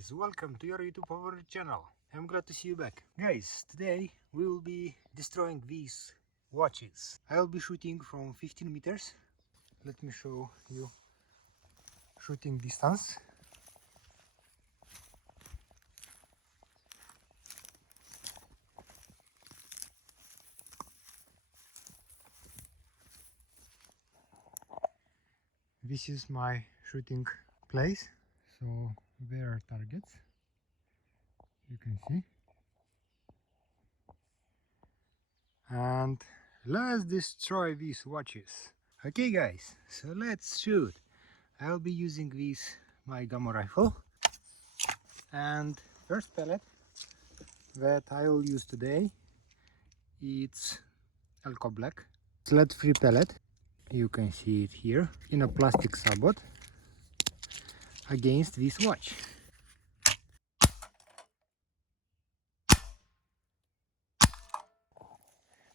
guys, welcome to your YouTube favorite channel. I'm glad to see you back. Guys, today we will be destroying these watches. I'll be shooting from 15 meters. Let me show you shooting distance. This is my shooting place. So there are targets, you can see. And let's destroy these watches. Okay guys, so let's shoot. I'll be using my Gamo rifle. And first pellet that I will use today, it's Elko Black. It's lead-free pellet. You can see it here in a plastic sabot against this watch.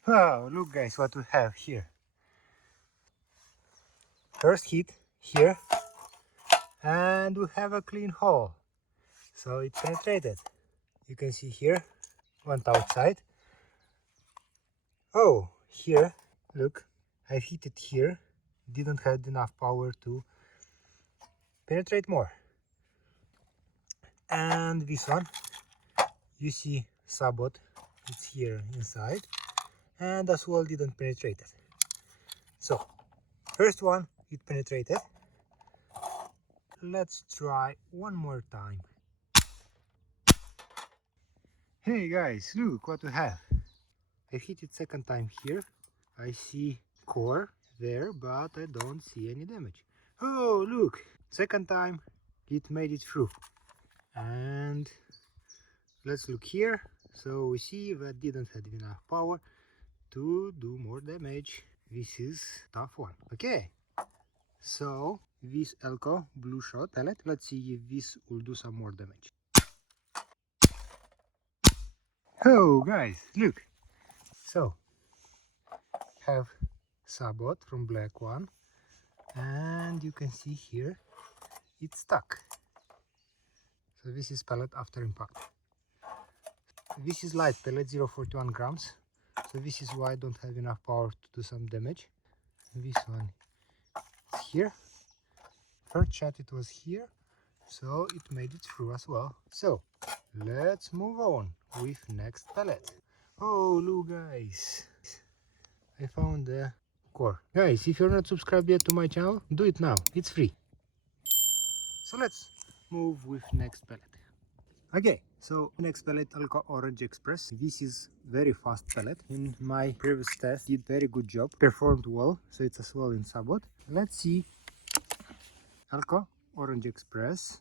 Wow, look guys what we have here. First hit here, and we have a clean hole, so it penetrated. You can see here, went outside. Oh, here, look, I hit it here, didn't have enough power to penetrate more. And this one, you see sabot, it's here inside, and as well didn't penetrate it. So first one, it penetrated. Let's try one more time. Hey guys, look what we have. I hit it second time here. I see core there, but I don't see any damage. Oh look, second time it made it through. And let's look here. So we see that didn't have enough power to do more damage. This is tough one. Okay, so this Elko blue shot pellet, let's see if this will do some more damage. Oh guys, look, so have sabot from black one, and you can see here it's stuck. So this is pellet after impact. This is light pellet, 0.41 grams, so this is why I don't have enough power to do some damage. This one is here. Third shot it was here, so it made it through as well. So let's move on with next pellet. Oh look guys, I found the core. Guys, if you're not subscribed yet to my channel, do it now, it's free. So let's move with next pellet. Okay, so next pellet, Elko Orange Express. This is very fast pellet. In my previous test, did very good job, performed well, so it's as well in sabot. Let's see Elko Orange Express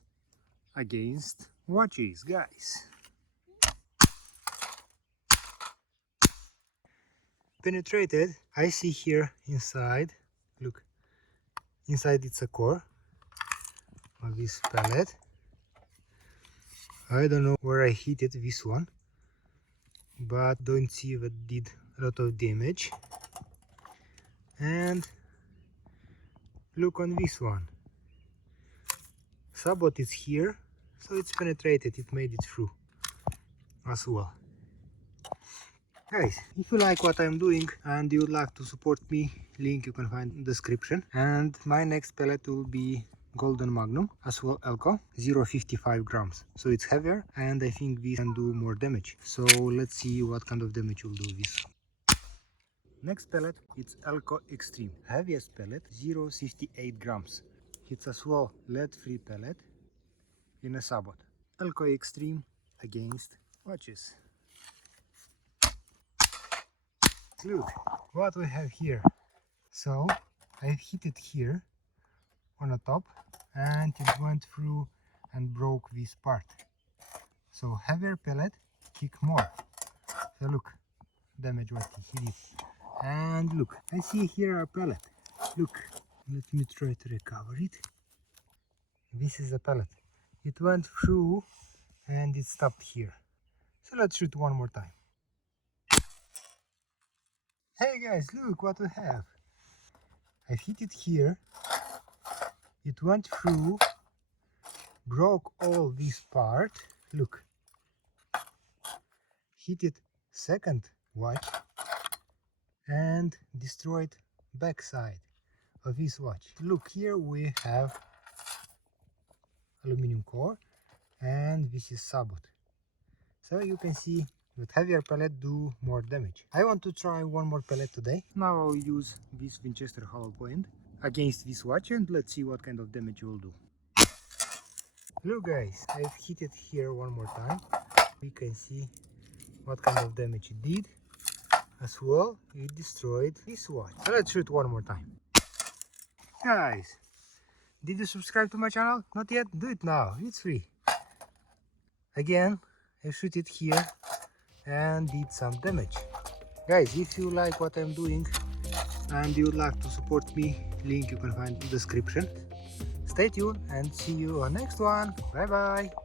against watches, guys. Penetrated. I see here inside, look, inside it's a core of this pellet. I don't know where I hit it, this one, but don't see that did a lot of damage. And look on this one, sabot is here, so it's penetrated, it made it through as well. Guys, if you like what I'm doing and you would like to support me, link you can find in the description. And my next pellet will be Golden Magnum, as well Elko, 0.55 grams. So it's heavier, and I think this can do more damage. So let's see what kind of damage will do this. Next pellet, it's Elko Extreme, heaviest pellet, 0.68 grams. It's as well lead-free pellet in a sabot. Elko Extreme against watches. Look what we have here. So I hit it here on the top, and it went through and broke this part. So heavier pellet kick more. So look, damage what he did. And look, I see here a pellet. Look, let me try to recover it. This is a pellet. It went through and it stopped here. So let's shoot one more time. Hey guys, look what we have. I hit it here. It went through broke all this part. Look, hit it second watch and destroyed backside of this watch. Look, here we have aluminum core and this is sabot. So you can see that heavier pellet do more damage. I want to try one more pellet today. Now I'll use this Winchester hollow point against this watch and let's see what kind of damage it will do. Look guys, I've hit it here one more time. We can see what kind of damage it did. As well, it destroyed this watch. So let's shoot one more time. Guys, did you subscribe to my channel? Not yet? Do it now, it's free. Again, I shoot it here and did some damage. Guys, if you like what I'm doing and you would like to support me, link you can find in the description. Stay tuned and see you on next one. Bye bye.